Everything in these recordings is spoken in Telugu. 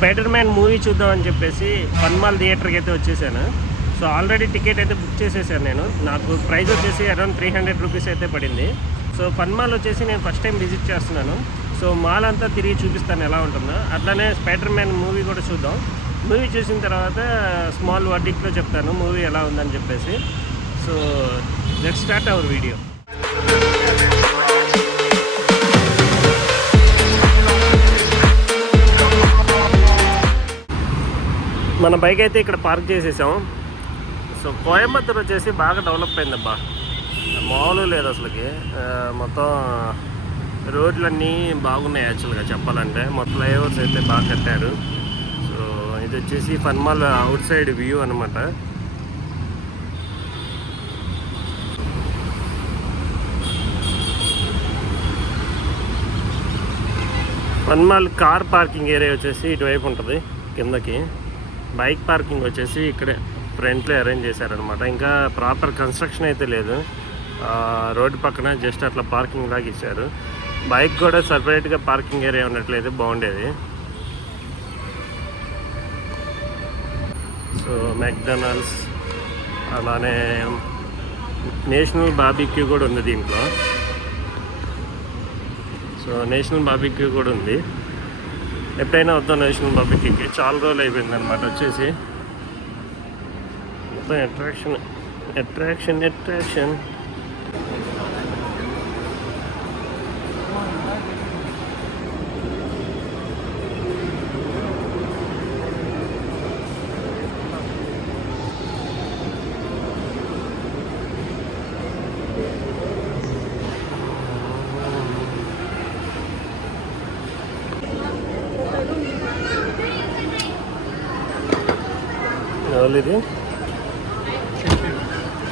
స్పైడర్ మ్యాన్ మూవీ చూద్దామని చెప్పేసి ఫన్మాల్ థియేటర్కి అయితే వచ్చేసాను. సో ఆల్రెడీ టికెట్ అయితే బుక్ చేసేసాను నేను. నాకు ప్రైస్ వచ్చేసి అరౌండ్ 300 రూపీస్ అయితే పడింది. సో ఫన్మాల్ వచ్చేసి నేను ఫస్ట్ టైం విజిట్ చేస్తున్నాను. సో మాల్ అంతా తిరిగి చూపిస్తాను ఎలా ఉంటుందో. అట్లానే స్పైడర్ మ్యాన్ మూవీ కూడా చూద్దాం. మూవీ చూసిన తర్వాత స్మాల్ వర్డిక్లో చెప్తాను మూవీ ఎలా ఉందని చెప్పేసి. So let's start our video. మన బైక్ అయితే ఇక్కడ పార్క్ చేసేసాం. సో కోయంబత్తూర్ వచ్చేసి బాగా డెవలప్ అయిందబ్బా, మామూలు లేదు అసలుకి. మొత్తం రోడ్లన్నీ బాగున్నాయి యాక్చువల్గా చెప్పాలంటే. మొత్తం ఫ్లైఓవర్స్ అయితే బాగా కట్టారు. సో ఇది వచ్చేసి ఫన్మాల్ అవుట్ సైడ్ వ్యూ అనమాట. ఫన్మాల్ కార్ పార్కింగ్ ఏరియా వచ్చేసి ఇటువైపు ఉంటుంది కిందకి. బైక్ పార్కింగ్ వచ్చేసి ఇక్కడే ఫ్రంట్లో అరేంజ్ చేశారనమాట. ఇంకా ప్రాపర్ కన్స్ట్రక్షన్ అయితే లేదు. రోడ్డు పక్కన జస్ట్ అట్లా పార్కింగ్ లాగా ఇచ్చారు. బైక్ కూడా సపరేట్గా పార్కింగ్ ఏరియా ఉన్నట్లయితే బాగుండేది. సో మెక్డొనాల్డ్స్ అలానే నేషనల్ బార్బిక్యూ కూడా ఉంది దీంట్లో. సో నేషనల్ బార్బిక్యూ కూడా ఉంది. ఎప్పుడైనా వద్దాం నేషనల్ బార్బిక్యూకి. చాలా రోజులు అయిపోయింది అనమాట వచ్చేసి. మొత్తం అట్రాక్షన్ అట్రాక్షన్ అట్రాక్షన్. ఇది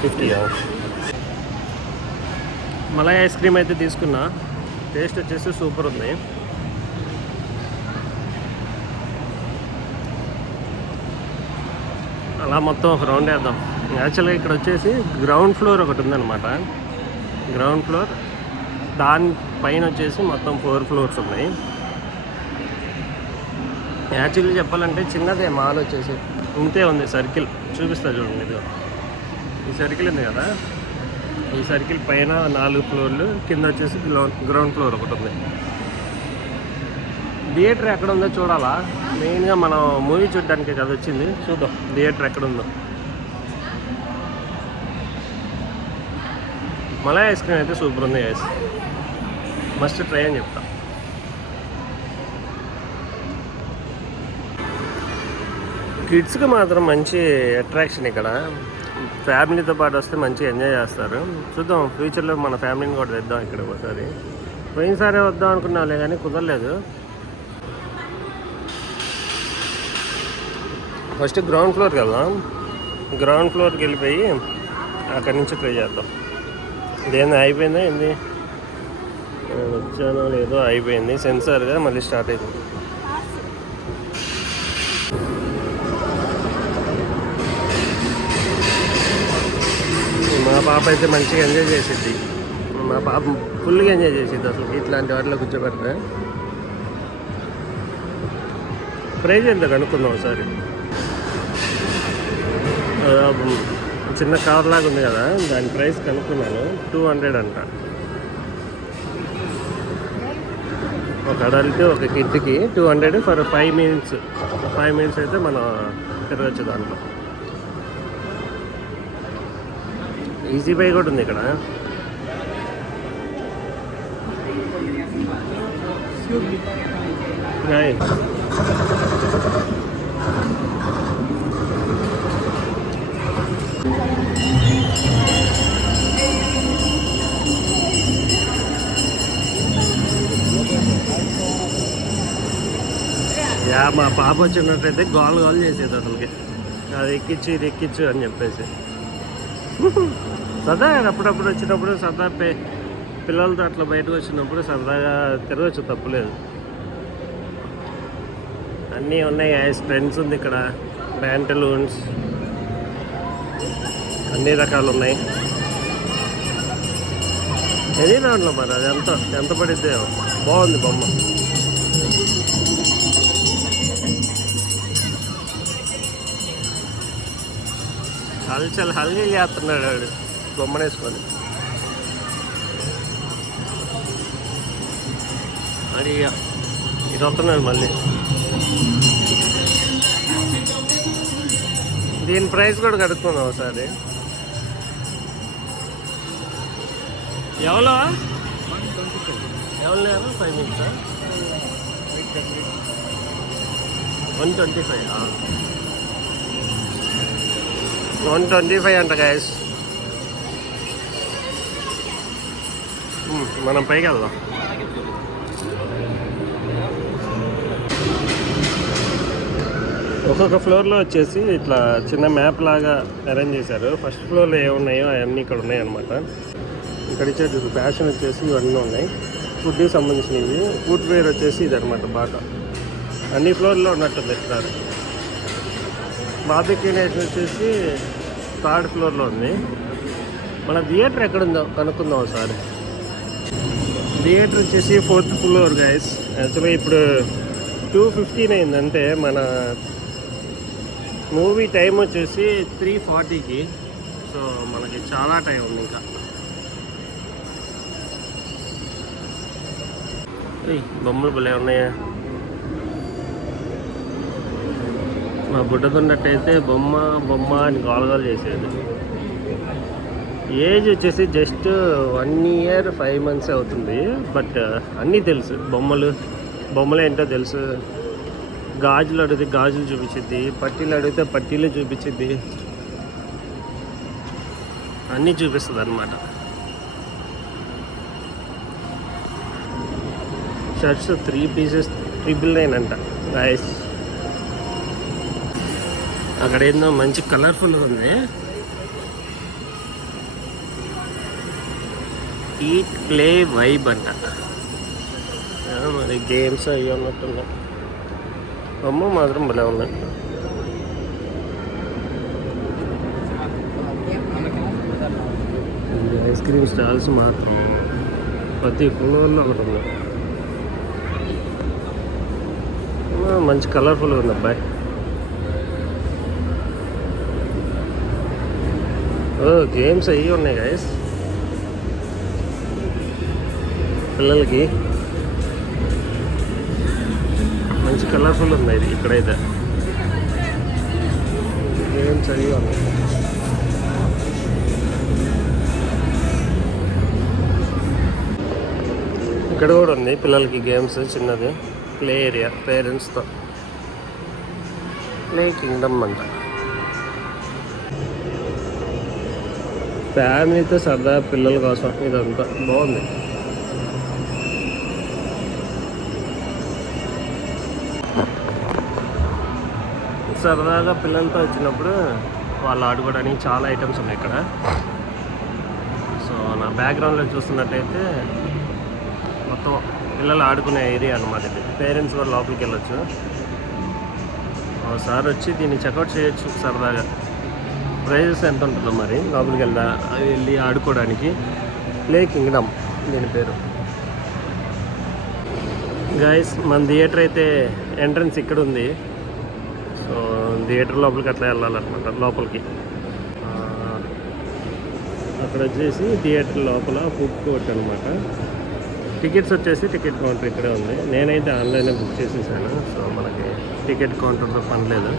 50. మలై ఐస్ క్రీమ్ అయితే తీసుకున్నా. టేస్ట్ వచ్చేసి సూపర్ ఉంది. అలా మొత్తం ఒక రౌండ్ వేద్దాం. యాక్చువల్గా ఇక్కడ వచ్చేసి గ్రౌండ్ ఫ్లోర్ ఒకటి ఉందన్నమాట. గ్రౌండ్ ఫ్లోర్ దాని పైన వచ్చేసి మొత్తం 4 ఫ్లోర్స్ ఉన్నాయి. యాక్చువల్లీ చెప్పాలంటే చిన్నదే మాల్ వచ్చేసి. ఇంతే ఉంది సర్కిల్. చూపిస్తా చూడండి. ఇది ఈ సర్కిల్ ఉంది కదా, ఈ సర్కిల్ పైన 4 ఫ్లోర్లు, కింద వచ్చేసి గ్రౌండ్ ఫ్లోర్ ఒకటి ఉంది. థియేటర్ ఎక్కడ ఉందో చూడాలా. మెయిన్గా మనం మూవీ చూడడానికి కదా వచ్చింది. చూద్దాం థియేటర్ ఎక్కడ ఉందో. మలై ఐస్ క్రీమ్ అయితే సూపర్ ఉంది గైస్, మస్ట్ ట్రై అని చెప్తా. కిడ్స్కి మాత్రం మంచి అట్రాక్షన్ ఇక్కడ. ఫ్యామిలీతో పాటు వస్తే మంచిగా ఎంజాయ్ చేస్తారు. చూద్దాం ఫ్యూచర్లో మన ఫ్యామిలీని కూడా తెద్దాం ఇక్కడ ఒకసారి. పోయినసారి వద్దాం అనుకున్నాంలే కానీ కుదరలేదు. ఫస్ట్ గ్రౌండ్ ఫ్లోర్కి వెళ్దాం. గ్రౌండ్ ఫ్లోర్కి వెళ్ళిపోయి అక్కడి నుంచి ట్రై చేద్దాం. ఇదేంది అయిపోయిందా ఏంది, వచ్చానో లేదో అయిపోయింది. సెన్సార్గా మళ్ళీ స్టార్ట్ అయిపోయింది. మా పాప అయితే మంచిగా ఎంజాయ్ చేసిద్ది. మా పాప ఫుల్గా ఎంజాయ్ చేసిద్ది అసలు ఇట్లాంటి వాటిలో కూర్చోబెడితే. ప్రైజ్ ఎంత కనుక్కుందాం ఒకసారి. చిన్న కార్ లాగా ఉంది కదా, దాని ప్రైస్ కనుక్కున్నాను. 200 అంట. ఒక అడల్ట్ ఒక కిడ్కి 200 ఫర్ 5 మినిట్స్. 5 మినిట్స్ అయితే మనం తిరగచ్చు దాంట్లో. ఈజీ బై కూడా ఉంది ఇక్కడ. మా పాప వచ్చినట్టయితే గోల్ చేసేది అసలుకి. అది ఎక్కించు ఇది ఎక్కించు అని చెప్పేసి. సరదా అప్పుడప్పుడు వచ్చినప్పుడు సరదా పిల్లలతో అట్లా బయటకు వచ్చినప్పుడు సరదాగా తిరగచ్చు, తప్పులేదు. అన్నీ ఉన్నాయి. ఫ్రెండ్స్ ఉంది ఇక్కడ, ప్యాంటలూన్స్ అన్ని రకాలు ఉన్నాయి. ఎనీ దాంట్లో మరి అది ఎంత పడిద్దే. బాగుంది బొమ్మ. హల్చల్ హల్చల్ చేస్తున్నాడు వాడు బొమ్మనేసుకొని. అది ఇది వస్తున్నాడు మళ్ళీ. దీని ప్రైస్ కూడా కడుక్కుందాం ఒకసారి. ఎవరో 5 minutes 125 125 అంట గైస్. మనం పైకి వెళ్దాం. ఒక్కొక్క ఫ్లోర్లో వచ్చేసి ఇట్లా చిన్న మ్యాప్ లాగా అరేంజ్ చేశారు. ఫస్ట్ ఫ్లోర్లో ఏమున్నాయో అవన్నీ ఇక్కడ ఉన్నాయి అనమాట. ఇక్కడ ఇచ్చే ఫ్యాషన్ వచ్చేసి ఇవన్నీ ఉన్నాయి. ఫుడ్కి సంబంధించినవి. ఫుడ్ వేర్ వచ్చేసి ఇది అనమాట. బాగా అన్ని ఫ్లోర్లో ఉన్నట్టుంది. ఇక్కడ బార్బిక్యూ నేషన్ వచ్చేసి 3rd ఫ్లోర్లో ఉంది. మన థియేటర్ ఎక్కడుందో కనుక్కుందాం ఒకసారి. థియేటర్ వచ్చేసి 4th ఫ్లోర్ గైస్. యాక్చువల్గా ఇప్పుడు 2:15 అయిందంటే మన మూవీ టైం వచ్చేసి 3:40కి. సో మనకి చాలా టైం ఉంది ఇంకా. బొమ్మలు భలే ఉన్నాయా. మా బుడ్డకున్నట్టయితే బొమ్మ బొమ్మ అని గోలగోలు చేసేది. ఏజ్ వచ్చేసి జస్ట్ 1 year 5 months అవుతుంది. బట్ అన్నీ తెలుసు. బొమ్మలు ఏంటో తెలుసు. గాజులు అడిగితే గాజులు చూపించిద్ది, పట్టీలు అడిగితే పట్టీలు చూపించిద్ది, అన్నీ చూపిస్తుంది అన్నమాట. షర్ట్స్ 3 pieces 999 అంట గైస్. అక్కడ ఏందో మంచి కలర్ఫుల్ ఉంది. ఈట్ ప్లే వైబ్ అంట. మరి గేమ్స్ అవి ఉన్నట్టున్నాయి. బొమ్మ మాత్రం భలే ఉన్నాయి. ఐస్ క్రీమ్ స్టాల్స్ మాత్రం ప్రతి ఫ్లోర్లో ఒకటి ఉంది. మంచి కలర్ఫుల్ ఉంది అబ్బాయి. గేమ్స్ అవి ఉన్నాయి గైస్ పిల్లలకి. మంచి కలర్ఫుల్ ఉంది ఇది. ఇక్కడైతే గేమ్స్ అవి ఉన్నాయి. ఇక్కడ కూడా ఉంది పిల్లలకి గేమ్స్. చిన్నది ప్లే ఏరియా పేరెంట్స్తో. ప్లే కింగ్డమ్ అంట. ఫ్యామిలీతో సరదా పిల్లల కోసం ఇదంతా బాగుంది. సరదాగా పిల్లలతో వచ్చినప్పుడు వాళ్ళు ఆడుకోవడానికి చాలా ఐటమ్స్ ఉన్నాయి ఇక్కడ. సో నా బ్యాక్గ్రౌండ్లో చూస్తున్నట్టయితే మొత్తం పిల్లలు ఆడుకునే ఏరియా అనమాట ఇది. పేరెంట్స్ కూడా లోపలికి వెళ్ళొచ్చు. ఒకసారి వచ్చి దీన్ని చెక్అవుట్ చేయొచ్చు సరదాగా. ప్రైజెస్ ఎంత ఉంటుందో మరి లోపలికి వెళ్ళి ఆడుకోవడానికి. ప్లే కింగ్డమ్ దీని పేరు గైస్. మన థియేటర్ అయితే ఎంట్రన్స్ ఇక్కడ ఉంది. సో థియేటర్ లోపలికి అట్లా వెళ్ళాలన్నమాట. లోపలికి అక్కడ వచ్చేసి థియేటర్ లోపల ఫుడ్ కోర్ట్ అనమాట. టికెట్స్ వచ్చేసి టికెట్ కౌంటర్ ఇక్కడే ఉంది. నేనైతే ఆన్లైన్లో బుక్ చేసేసాను. సో మనకి టికెట్ కౌంటర్తో పని లేదు.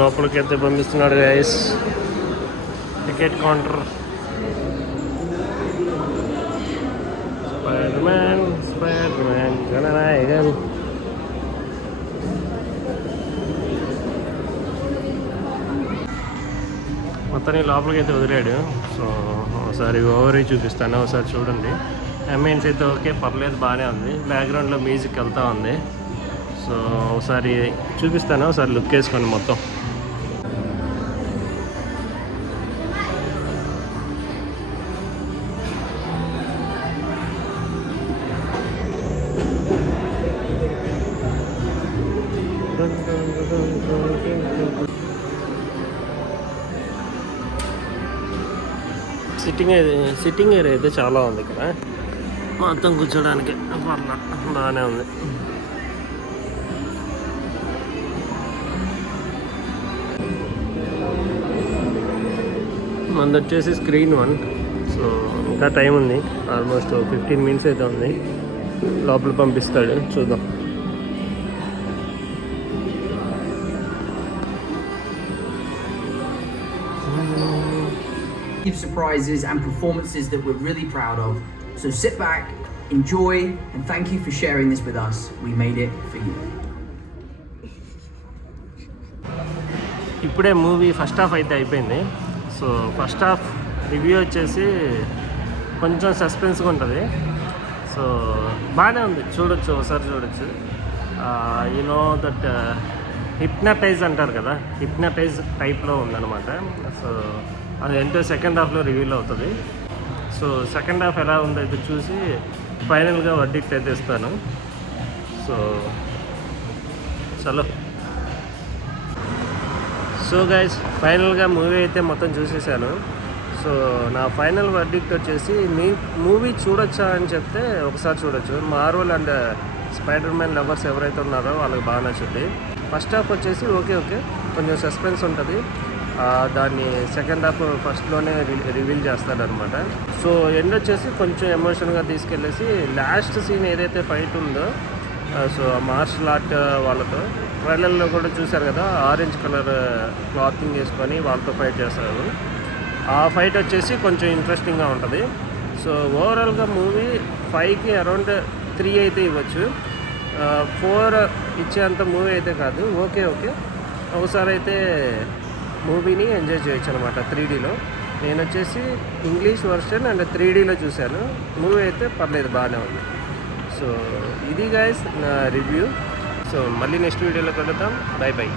లోపలికి అయితే పంపిస్తున్నాడు guys. Ticket counter. Spider Man Jananayagan. మొత్తాన్ని లోపలికి అయితే వదిలాడు. సో ఒకసారి ఓవరీ చూపిస్తాను. ఒకసారి చూడండి. అంబియన్స్ అయితే ఓకే, పర్లేదు, బాగానే ఉంది. బ్యాక్గ్రౌండ్లో మ్యూజిక్ వెళ్తూ ఉంది. సో ఒకసారి చూపిస్తాను. ఒకసారి లుక్ వేసుకోండి మొత్తం. సిట్టింగ్ ఏరియా అయితే చాలా ఉంది ఇక్కడ, మొత్తం కూర్చోడానికి బాగానే ఉంది. మనది వచ్చేసి స్క్రీన్ 1. సో ఇంకా టైం ఉంది, ఆల్మోస్ట్ 15 minutes అయితే ఉంది. లోపల పంపిస్తాడు, చూద్దాం. Give surprises and performances that we're really proud of. So sit back, enjoy, and thank you for sharing this with us. We made it for you. ఇప్పుడే మూవీ ఫస్ట్ హాఫ్ అయితే అయిపోయింది. సో ఫస్ట్ హాఫ్ రివ్యూ వచ్చేసి కొంచెం సస్పెన్స్గా ఉంటుంది. సో బాగానే ఉంది, చూడొచ్చు, ఒకసారి చూడొచ్చు. యూనో దట్ హిప్నటైజ్ అంటారు కదా, హిప్నటైజ్ టైప్లో ఉందన్నమాట. సో అది ఏంటో సెకండ్ హాఫ్లో రివ్యూలో అవుతుంది. సో సెకండ్ హాఫ్ ఎలా ఉందో అయితే చూసి ఫైనల్గా వర్డిక్ట్ అయితే ఇస్తాను. సో చలో. సో గైస్, ఫైనల్గా మూవీ అయితే మొత్తం చూసేసాను. సో నా ఫైనల్ వర్డిక్ట్ వచ్చేసి, మీ మూవీ చూడొచ్చా అని చెప్తే ఒకసారి చూడొచ్చు. Marvel and Spider Man lovers ఎవరైతే ఉన్నారో వాళ్ళకి బాగా నచ్చుద్ది. ఫస్ట్ హాఫ్ వచ్చేసి ఓకే కొంచెం సస్పెన్స్ ఉంటుంది. దాన్ని సెకండ్ హాఫ్ ఫస్ట్లోనే రివీల్ చేస్తాడనమాట. సో ఎండ్ వచ్చేసి కొంచెం ఎమోషన్గా తీసుకెళ్ళేసి లాస్ట్ సీన్ ఏదైతే ఫైట్ ఉందో, సో మార్షల్ ఆర్ట్ వాళ్ళతో ట్రైలర్లో కూడా చూశారు కదా, ఆరెంజ్ కలర్ క్లాతింగ్ వేసుకొని వాళ్ళతో ఫైట్ చేస్తారు. ఆ ఫైట్ వచ్చేసి కొంచెం ఇంట్రెస్టింగ్గా ఉంటుంది. సో ఓవరాల్గా మూవీ 5కి అరౌండ్ 3 అయితే ఇవ్వచ్చు. 4 ఇచ్చేంత మూవీ అయితే కాదు. ఓకే ఒకసారి అయితే మూవీని ఎంజాయ్ చేయొచ్చు అనమాట 3Dలో. నేను వచ్చేసి ఇంగ్లీష్ వర్షన్ అండ్ 3Dలో చూశాను. మూవీ అయితే పర్లేదు, బాగానే ఉంది. సో ఇది గైస్ నా రివ్యూ. సో మళ్ళీ నెక్స్ట్ వీడియోలో కలుద్దాం. బై.